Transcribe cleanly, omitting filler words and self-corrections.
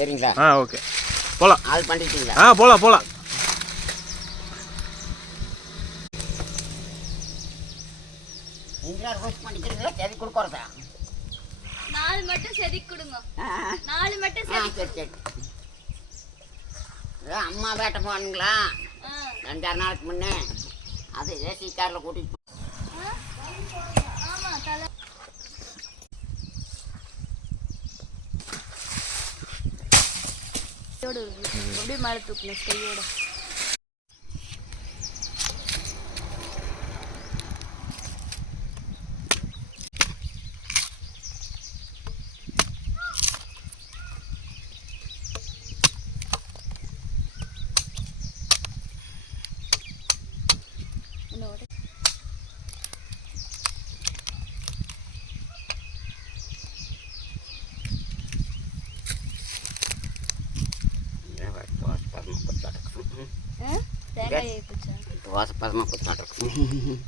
சரிங்களா? ஓகே போகலாம். ஆள் பண்ணிட்டீங்களா? போகலாம். நீங்களா ரோஸ்ட் பண்ணிக்கிறீங்களா செதி கொடுக்குறதா? 4 மட்டும் செதுக்கி கொடுங்க. 4 மட்டும் செதுக்கி. சரி. அம்மா வேட்டை போனுங்களா 2 நாளைக்கு முன்னே அது ஏசி காரில் கூட்டிகிட்டு ஆமாம் தலை அப்படியே மேலே தூக்கணும் கையோட. தேங்காய் வாசப்பதமாக கொடுத்தாட்டும்.